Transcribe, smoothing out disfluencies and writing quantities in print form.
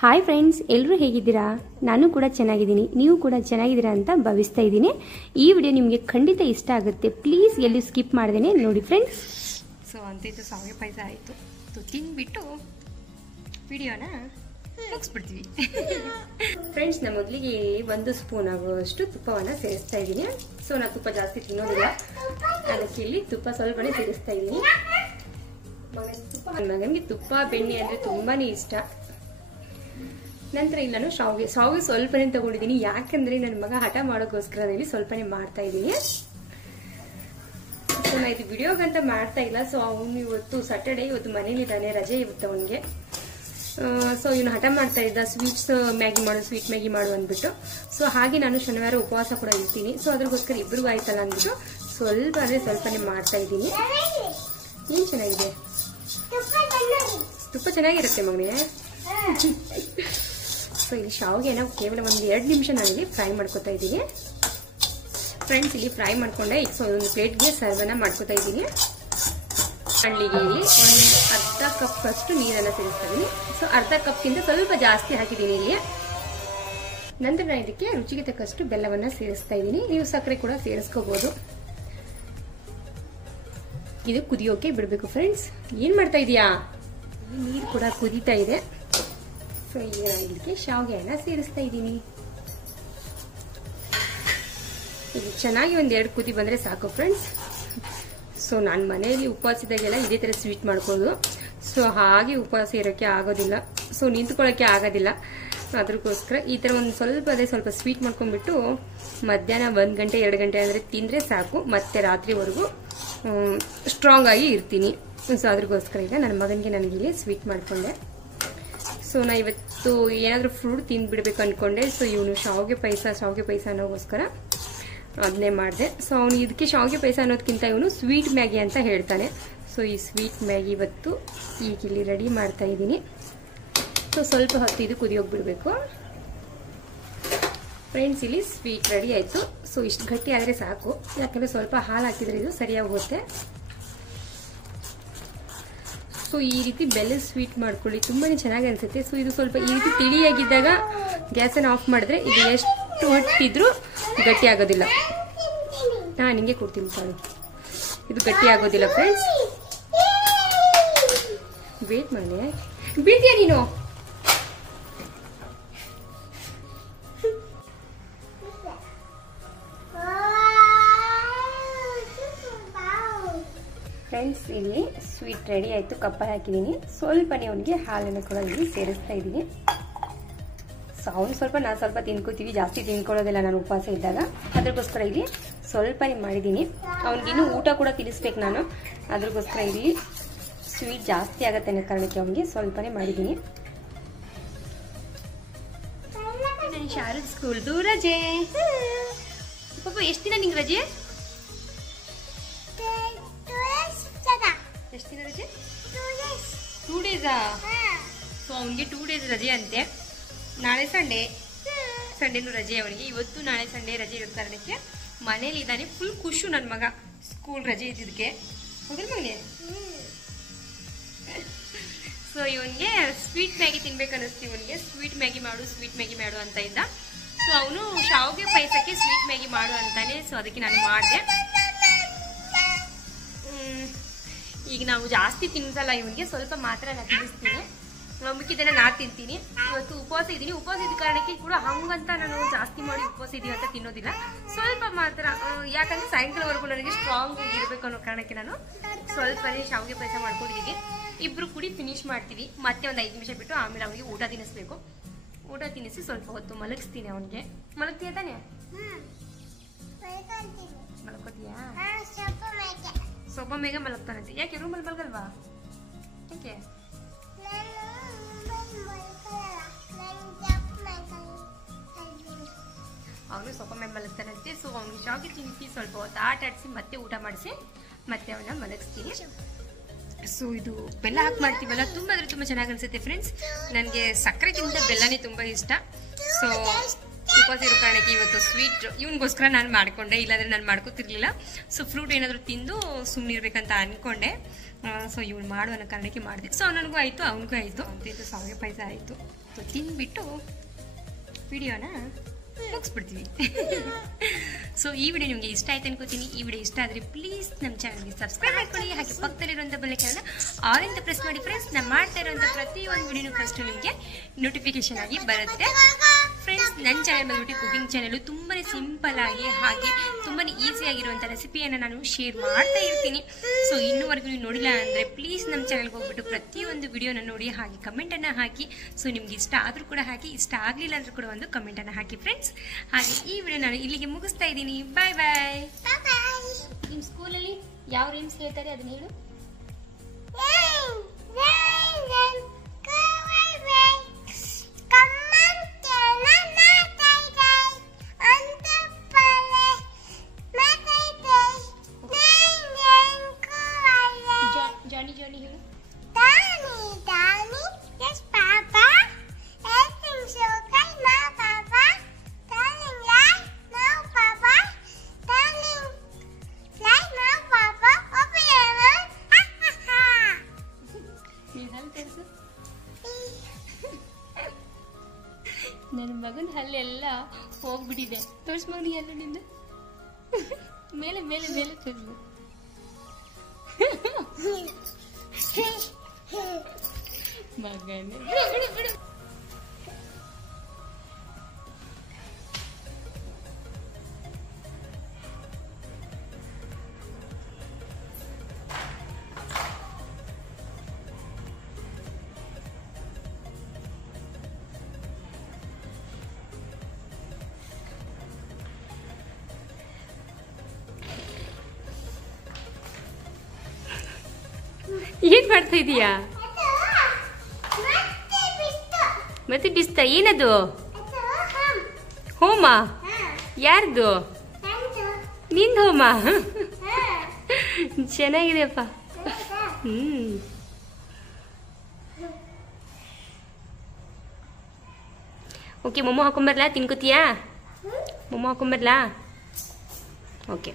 Hi friends, ಎಲ್ಲರೂ ಹೇಗಿದ್ದೀರಾ? ನಾನು ಕೂಡ ಚೆನ್ನಾಗಿದ್ದೀನಿ, ನೀವು ಕೂಡ ಚೆನ್ನಾಗಿದ್ದೀರಾ ಅಂತ ಭಾವಿಸ್ತಾ ಇದ್ದೀನಿ. ಈ ವಿಡಿಯೋ ನಿಮಗೆ ಖಂಡಿತ ಇಷ್ಟ ಆಗುತ್ತೆ. ಪ್ಲೀಸ್ ಎಲ್ಲೂ ಸ್ಕಿಪ್ ಮಾಡ್ದೇನೆ ನೋಡಿ ಫ್ರೆಂಡ್ಸ್. ಸೊ ಅಂತಿದ್ದು ಶಾವಿಗೆ ಪಾಯಸ ಆಯಿತು. ತಿಂದ್ಬಿಟ್ಟು ವಿಡಿಯೋನ ಮುಗಿಸ್ಬಿಡ್ತೀವಿ. ಫ್ರೆಂಡ್ಸ್, ನಾನು ಮೊದಲಿಗೆ 1 ಸ್ಪೂನ್ ಆಗುವಷ್ಟು ತುಪ್ಪವನ್ನು ಸೇರಿಸ್ತಾ ಇದ್ದೀನಿ. ಸೊ ನಾನು ತುಪ್ಪ ಜಾಸ್ತಿ ತಿನ್ನೋದಿಲ್ಲ, ಅದಕ್ಕೆ ಇಲ್ಲಿ ತುಪ್ಪ ಸ್ವಲ್ಪನೇ ಸೇರಿಸ್ತಾ ಇದ್ದೀನಿ. ನನ್ನ ಮಗನಿಗೆ ತುಪ್ಪ ಬೆಣ್ಣೆ ಅಂದರೆ ತುಂಬಾನೇ ಇಷ್ಟ. ನಂತರ ಇಲ್ಲ ಶಾವಿಗೆ ಸ್ವಲ್ಪನೇ ತಗೊಂಡಿದ್ದೀನಿ, ಯಾಕಂದ್ರೆ ನನ್ನ ಮಗ ಹಠ ಮಾಡೋಕ್ಕೋಸ್ಕರ ಸ್ವಲ್ಪನೇ ಮಾಡ್ತಾ ಇದ್ದೀನಿ. ಸೊ ನಾ ಇದು ವಿಡಿಯೋಗಂತ ಮಾಡ್ತಾ ಇಲ್ಲ. ಸೊ ಅವನು ಇವತ್ತು ಸ್ಯಾಟರ್ಡೇ, ಇವತ್ತು ಮನೇಲಿದ್ದಾನೆ, ರಜೆ ಇವತ್ತು ಅವನಿಗೆ. ಸೊ ಇವನು ಹಠ ಮಾಡ್ತಾ ಇದ್ದ ಸ್ವೀಟ್ ಮ್ಯಾಗಿ ಮಾಡು ಅಂದ್ಬಿಟ್ಟು. ಸೊ ಹಾಗೆ ನಾನು ಶನಿವಾರ ಉಪವಾಸ ಕೂಡ ಇರ್ತೀನಿ. ಸೊ ಅದ್ರಗೋಸ್ಕರ ಇಬ್ಬರಿಗೂ ಆಯ್ತಲ್ಲ ಅಂದ್ಬಿಟ್ಟು ಸ್ವಲ್ಪನೇ ಮಾಡ್ತಾ ಇದ್ದೀನಿ. ಏನ್ ಚೆನ್ನಾಗಿದೆ, ತುಪ್ಪ ಚೆನ್ನಾಗಿರುತ್ತೆ ಮಗನಿಗೆ. ಸೊ ಇಲ್ಲಿ ಶಾವಿಗೆನ ಕೇವಲ 1-2 ನಿಮಿಷ ನಾನಿಲ್ಲಿ ಫ್ರೈ ಮಾಡ್ಕೊತಾ ಇದ್ದೀನಿ. ಫ್ರೆಂಡ್ಸ್, ಇಲ್ಲಿ ಫ್ರೈ ಮಾಡ್ಕೊಂಡೆ ಈಗ ಒಂದು ಪ್ಲೇಟ್ಗೆ ಸರ್ವನ್ನ ಮಾಡ್ಕೊತಾ ಇದ್ದೀನಿ. ಹಳ್ಳಿಗೆ ಇಲ್ಲಿ ಅರ್ಧ ಕಪ್ ಅಷ್ಟು ನೀರನ್ನ ಸೇರಿಸ್ತಾ ಇದ್ದೀನಿ. ಸೊ ಅರ್ಧ ಕಪ್ಗಿಂತ ಸ್ವಲ್ಪ ಜಾಸ್ತಿ ಹಾಕಿದ್ದೀನಿ ಇಲ್ಲಿ. ನಂತರ ನಾನು ಇದಕ್ಕೆ ರುಚಿಗೆ ತಕ್ಕಷ್ಟು ಬೆಲ್ಲವನ್ನ ಸೇರಿಸ್ತಾ ಇದ್ದೀನಿ. ನೀವು ಸಕ್ಕರೆ ಕೂಡ ಸೇರಿಸ್ಕೋಬಹುದು. ಇದು ಕುದಿಯೋಕೆ ಬಿಡಬೇಕು. ಫ್ರೆಂಡ್ಸ್, ಏನ್ ಮಾಡ್ತಾ ಇದೀಯಾ? ನೀರು ಕೂಡ ಕುದೀತಾ ಇದೆ. ಸೊ ಈಗ ಇದಕ್ಕೆ ಶಾವಿಗೆಯನ್ನ ಸೇರಿಸ್ತಾ ಇದ್ದೀನಿ. ಇದು ಚೆನ್ನಾಗಿ 1-2 ಕುದಿ ಬಂದ್ರೆ ಸಾಕು ಫ್ರೆಂಡ್ಸ್. ಸೊ ನಾನು ಮನೆಯಲ್ಲಿ ಉಪವಾಸ ಇದ್ದಾಗೆಲ್ಲ ಇದೇ ತರ ಸ್ವೀಟ್ ಮಾಡ್ಕೋದು. ಸೊ ಹಾಗೆ ಉಪವಾಸ ಇರೋಕ್ಕೆ ಆಗೋದಿಲ್ಲ, ಸೊ ನಿಂತ್ಕೊಳ್ಳೋಕೆ ಆಗೋದಿಲ್ಲ. ಅದ್ರಗೋಸ್ಕರ ಈ ತರ ಸ್ವಲ್ಪ ಸ್ವೀಟ್ ಮಾಡ್ಕೊಂಡ್ಬಿಟ್ಟು ಮಧ್ಯಾಹ್ನ 1 ಗಂಟೆ 2 ಗಂಟೆ ಅಂದ್ರೆ ತಿಂದ್ರೆ ಸಾಕು. ಮತ್ತೆ ರಾತ್ರಿವರೆಗೂ ಸ್ಟ್ರಾಂಗ್ ಆಗಿ ಇರ್ತೀನಿ. ಸೊ ಅದ್ರಗೋಸ್ಕರ ಈಗ ನನ್ನ ಮಗನಿಗೆ ನನಗಿಲ್ಲಿ ಸ್ವೀಟ್ ಮಾಡ್ಕೊಂಡೆ. ಸೊ ನಾ ಇವತ್ತು ಏನಾದರೂ ಫ್ರೂಟ್ ತಿಂದ್ಬಿಡ್ಬೇಕು ಅನ್ಕೊಂಡೆ. ಸೊ ಇವನು ಶಾವಿಗೆ ಪಾಯಸ ಅನ್ನೋಗೋಸ್ಕರ ಅದನ್ನೇ ಮಾಡಿದೆ. ಸೊ ಅವನು ಇದಕ್ಕೆ ಶಾವಿಗೆ ಪಾಯಸ ಅನ್ನೋದಕ್ಕಿಂತ ಇವನು ಸ್ವೀಟ್ ಮ್ಯಾಗಿ ಅಂತ ಹೇಳ್ತಾನೆ. ಸೊ ಈ ಸ್ವೀಟ್ ಮ್ಯಾಗಿ ಇವತ್ತು ಈಗ ಇಲ್ಲಿ ರೆಡಿ ಮಾಡ್ತಾ ಇದ್ದೀನಿ. ಸೊ ಸ್ವಲ್ಪ ಹೊತ್ತು ಇದು ಕುದಿಯೋಗ್ಬಿಡ್ಬೇಕು. ಫ್ರೆಂಡ್ಸ್, ಇಲ್ಲಿ ಸ್ವೀಟ್ ರೆಡಿ ಆಯ್ತು. ಸೊ ಇಷ್ಟು ಗಟ್ಟಿ ಆದರೆ ಸಾಕು, ಯಾಕಂದ್ರೆ ಸ್ವಲ್ಪ ಹಾಲು ಹಾಕಿದ್ರೆ ಇದು ಸರಿಯಾಗಿ ಹೋಗುತ್ತೆ. ಸೊ ಈ ರೀತಿ ಬೆಲ್ಲದ ಸ್ವೀಟ್ ಮಾಡ್ಕೊಳ್ಳಿ, ತುಂಬಾನೇ ಚೆನ್ನಾಗಿ ಅನ್ಸುತ್ತೆ. ಸೊ ಇದು ಸ್ವಲ್ಪ ಈ ರೀತಿ ತಿಳಿಯಾಗಿದ್ದಾಗ ಗ್ಯಾಸನ್ನು ಆಫ್ ಮಾಡಿದ್ರೆ ಇದು ಎಷ್ಟು ಹೊಟ್ಟಿದ್ರೂ ಗಟ್ಟಿ ಆಗೋದಿಲ್ಲ. ನಿಂಗೆ ಕೊಡ್ತೀನಿ ತಾಳು, ಇದು ಗಟ್ಟಿ ಆಗೋದಿಲ್ಲ ಫ್ರೆಂಡ್ಸ್. ವೇಟ್ ಮಾಡಿ, ಬೀಳ್ತೀಯ ನೀನು? ಫ್ರೆಂಡ್ಸ್, ಇಲ್ಲಿ ಸ್ವೀಟ್ ರೆಡಿ ಆಯ್ತು. ಕಪ್ಪಲ್ಲಿ ಹಾಕಿದ್ದೀನಿ. ಸ್ವಲ್ಪನೇ ಅವನಿಗೆ ಹಾಲನ್ನು ಕೂಡ ಇಲ್ಲಿ ಸೇರಿಸ್ತಾ ಇದ್ದೀನಿ. ಸೊ ಅವನು ಸ್ವಲ್ಪ, ನಾನು ಸ್ವಲ್ಪ ತಿನ್ಕೋತೀವಿ, ಜಾಸ್ತಿ ತಿನ್ಕೊಳ್ಳೋದಿಲ್ಲ ನಾನು ಉಪವಾಸ ಇದ್ದಾಗ. ಅದ್ರಗೋಸ್ಕರ ಇಲ್ಲಿ ಸ್ವಲ್ಪನೇ ಮಾಡಿದ್ದೀನಿ. ಅವನಿಗಿನ್ನೂ ಊಟ ಕೂಡ ತಿನ್ನಿಸ್ಬೇಕು ನಾನು. ಅದ್ರಗೋಸ್ಕರ ಇಲ್ಲಿ ಸ್ವೀಟ್ ಜಾಸ್ತಿ ಆಗತ್ತೆ ಅನ್ನೋ ಕಾರಣಕ್ಕೆ ಅವನಿಗೆ ಸ್ವಲ್ಪನೇ ಮಾಡಿದ್ದೀನಿ. ನನ್ನ ಶಾರದ್ ಸ್ಕೂಲ್ದು ರಜೆ. ಪಾಪ ಎಷ್ಟು ದಿನ ನಿಂಗೆ ರಜೆ? ಎಷ್ಟು ದಿನ ರಜೆ? 2 ಡೇಸಾ? ಸೊ ಅವನಿಗೆ 2 ಡೇಸ್ ರಜೆ ಅಂತೆ. ನಾಳೆ ಸಂಡೇನು ರಜೆ ಅವನಿಗೆ. ಇವತ್ತು ನಾಳೆ ಸಂಡೇ ರಜೆ ಇರೋ ಕಾರಣಕ್ಕೆ ಮನೇಲಿ ಇದ್ದಾನೆ. ಫುಲ್ ಖುಷು ನನ್ನ ಮಗ ಸ್ಕೂಲ್ ರಜೆ ಇದ್ದಿದ್ದಕ್ಕೆ. ಹೌದಲ್ಲ ಮಗನೇ? ಸೊ ಇವನಿಗೆ ಸ್ವೀಟ್ ಮ್ಯಾಗಿ ತಿನ್ಬೇಕು ಅನ್ನಿಸ್ತು. ಇವನಿಗೆ ಸ್ವೀಟ್ ಮ್ಯಾಗಿ ಮಾಡು ಅಂತ ಇದ್ದ. ಸೊ ಅವನು ಶಾವಿಗೆ ಪಾಯಸಕ್ಕೆ ಸ್ವೀಟ್ ಮ್ಯಾಗಿ ಮಾಡು ಅಂತಾನೆ. ಸೊ ಅದಕ್ಕೆ ನಾನು ಮಾಡಿದೆ. ಈಗ ನಾವು ಜಾಸ್ತಿ ತಿನ್ಸಲ್ಲ, ಇವನಿಗೆ ಸ್ವಲ್ಪ ಮಾತ್ರ ನಾನು ತಿನ್ನಿಸ್ತೀನಿ. ಮಿಕ್ಕಿದ್ದನ್ನ ನಾನು ತಿಂತೀನಿ. ಇವತ್ತು ಉಪವಾಸ ಇದ್ದೀನಿ. ಉಪವಾಸ ಇದ್ದ ಕಾರಣಕ್ಕೆ ಕೂಡ ಹಂಗಂತ ನಾನು ಜಾಸ್ತಿ ಮಾಡಿ ಉಪವಾಸ ಇದೀವಿ ಅಂತ ತಿನ್ನೋದಿಲ್ಲ, ಸ್ವಲ್ಪ ಮಾತ್ರ. ಯಾಕಂದ್ರೆ ಸಾಯಂಕಾಲವರೆಗೂ ನನಗೆ ಸ್ಟ್ರಾಂಗ್ ಇರಬೇಕು ಅನ್ನೋ ಕಾರಣಕ್ಕೆ ನಾನು ಸ್ವಲ್ಪನೇ ಶಾವಿಗೆ ಪಾಯಸ ಮಾಡ್ಕೊಂಡಿದ್ದೀನಿ. ಇಬ್ರು ಕೂಡಿ ಫಿನಿಶ್ ಮಾಡ್ತೀವಿ. ಮತ್ತೆ ಒಂದು 5 ನಿಮಿಷ ಬಿಟ್ಟು ಆಮೇಲೆ ಅವನಿಗೆ ಊಟ ತಿನ್ನಿಸ್ಬೇಕು. ಊಟ ತಿನ್ನಿಸಿ ಸ್ವಲ್ಪ ಹೊತ್ತು ಮಲಗಿಸ್ತೀನಿ ಅವನಿಗೆ. ಮಲಗ್ತೀಯ ತಾನೆ? ಮಲ್ಕೋತೀಯಾ? ಸ್ವಲ್ಪ ಬೇಗ ಮಲಗ್ತಾನಂತೆ. ಯಾಕೆ ರೂಮಲ್ಲಿ ಮಲಗಲ್ವಾ? ಯಾಕೆ? ಅವನು ಸ್ವಲ್ಪ ಮೇಲೆ ಮಲಗ್ತಾನಂತೆ. ಸೊ ಅವ್ನಿಗೆ ಶಾವಿಗೆ ತಿನ್ನಿಸಿ ಸ್ವಲ್ಪ ಹೊತ್ತು ಆಟ ಆಡಿಸಿ ಮತ್ತೆ ಊಟ ಮಾಡಿಸಿ ಮತ್ತೆ ಅವನ್ನ ಮಲಗಿಸ್ತೀನಿ. ಸೊ ಇದು ಬೆಲ್ಲ ಹಾಕಿ ಮಾಡ್ತೀವಲ್ಲ, ತುಂಬ ಅಂದರೆ ತುಂಬ ಚೆನ್ನಾಗಿ ಅನಿಸುತ್ತೆ ಫ್ರೆಂಡ್ಸ್. ನನಗೆ ಸಕ್ಕರೆಗಿಂತ ಬೆಲ್ಲನೇ ತುಂಬ ಇಷ್ಟ. ಸೊ ಉಪವಾಸ ಇರೋ ಕಾರಣಕ್ಕೆ ಇವತ್ತು ಸ್ವೀಟ್ ಇವನಿಗೋಸ್ಕರ ನಾನು ಮಾಡ್ಕೊಂಡೆ, ಇಲ್ಲಾಂದರೆ ನಾನು ಮಾಡ್ಕೋತಿರ್ಲಿಲ್ಲ. ಸೊ ಫ್ರೂಟ್ ಏನಾದರೂ ತಿಂದು ಸುಮ್ಮನಿರ್ಬೇಕಂತ ಅಂದ್ಕೊಂಡೆ. ಸೊ ಇವಳು ಮಾಡುವ ಕಾರಣಕ್ಕೆ ಮಾಡಿದೆ. ಸೊ ನನಗೂ ಆಯಿತು, ಅವನಿಗೂ ಆಯಿತು. ಅಂತಿದ್ದು ಶಾವಿಗೆ ಪಾಯಸ ಆಯಿತು. ತಿಂದ್ಬಿಟ್ಟು ವಿಡಿಯೋನ ಮುಗಿಸ್ಬಿಡ್ತೀವಿ. ಸೊ ಈ ವಿಡಿಯೋ ನಿಮಗೆ ಇಷ್ಟ ಆಯ್ತು ಅನ್ಕೋತೀನಿ. ಈ ವಿಡಿಯೋ ಇಷ್ಟ ಆದರೆ ಪ್ಲೀಸ್ ನಮ್ಮ ಚಾನಲ್ಗೆ ಸಬ್ಸ್ಕ್ರೈಬ್ ಮಾಡ್ಕೊಳ್ಳಿ. ಹಾಗೆ ಪಕ್ಕದಲ್ಲಿರುವಂಥ ಬೆಲ್ಲೈಕನ್ನ ಆಲ್ ಅಂತ ಪ್ರೆಸ್ ಮಾಡಿ ಫ್ರೆಂಡ್ಸ್. ನಾನು ಮಾಡ್ತಾ ಇರುವಂಥ ಪ್ರತಿಯೊಂದು ವಿಡಿಯೋನು ಫಸ್ಟ್ ನಿಮಗೆ ನೋಟಿಫಿಕೇಶನ್ ಆಗಿ ಬರುತ್ತೆ ಫ್ರೆಂಡ್ಸ್. ನನ್ನ ಚಾನಲ್ ಬಂದ್ಬಿಟ್ಟು ಕುಕಿಂಗ್ ಚಾನಲ್ ತುಂಬಾ ಸಿಂಪಲ್ ಆಗಿ ಹಾಗೆ ತುಂಬಾ ಈಸಿ ಆಗಿರುವಂಥ ರೆಸಿಪಿಯನ್ನು ನಾನು ಶೇರ್ ಮಾಡ್ತಾ ಇರ್ತೀನಿ. ಸೊ ಇನ್ನೂವರೆಗೂ ನೀವು ನೋಡಿಲ್ಲ ಅಂದರೆ ಪ್ಲೀಸ್ ನಮ್ಮ ಚಾನಲ್ಗೆ ಹೋಗ್ಬಿಟ್ಟು ಪ್ರತಿಯೊಂದು ವಿಡಿಯೋನ ನೋಡಿ ಹಾಗೆ ಕಮೆಂಟನ್ನು ಹಾಕಿ. ಸೊ ನಿಮ್ಗೆ ಇಷ್ಟ ಆದರೂ ಕೂಡ ಹಾಕಿ, ಇಷ್ಟ ಆಗಲಿಲ್ಲ ಅಂದರೂ ಕೂಡ ಒಂದು ಕಮೆಂಟನ್ನು ಹಾಕಿ ಫ್ರೆಂಡ್ಸ್. ಹಾಗೆ ಈ ವಿಡಿಯೋ ನಾನು ಇಲ್ಲಿಗೆ ಮುಗಿಸ್ತಾ ಇದ್ದೀನಿ. ಬಾಯ್ ಬಾಯ್. ನಿಮ್ಮ ಸ್ಕೂಲಲ್ಲಿ ಯಾವ ರೇಮ್ಸ್ ಹೇಳ್ತಾರೆ ಅದನ್ನ ಹೇಳು. ಜಾನಿ ಜಾನಿ ಹೇಳು. ನನ್ನ ಮಗನ ಹಲ್ಲೆಲ್ಲ ಹೋಗ್ಬಿಟ್ಟಿದೆ. ತೋರ್ಸ್ ಮಗನಿಗೆ ಎಲ್ಲ ನಿಂದು ಮೇಲೆ ಮೇಲೆ ಮೇಲೆ ತೋರ್ಸು. ಮಗನೇ ಬಿಡು ಬಿಡು. ಏನ್ ಮಾಡ್ತಾ ಇದೀಯಾ? ಮತ್ತೆ ಬಿಸ್ತಾ? ಏನದು? ಹೋಮ? ಯಾರ್ದು? ನಿಂದು ಹೋಮ? ಚೆನ್ನಾಗಿದೆಯಪ್ಪ. ಓಕೆ, ಮೊಮ್ಮೋ ಹಾಕೊಂಬರ್ಲಾ? ತಿನ್ಕೋತೀಯಾ? ಮೊಮ್ಮೋ ಹಾಕೊಂಬರ್ಲಾ? ಓಕೆ.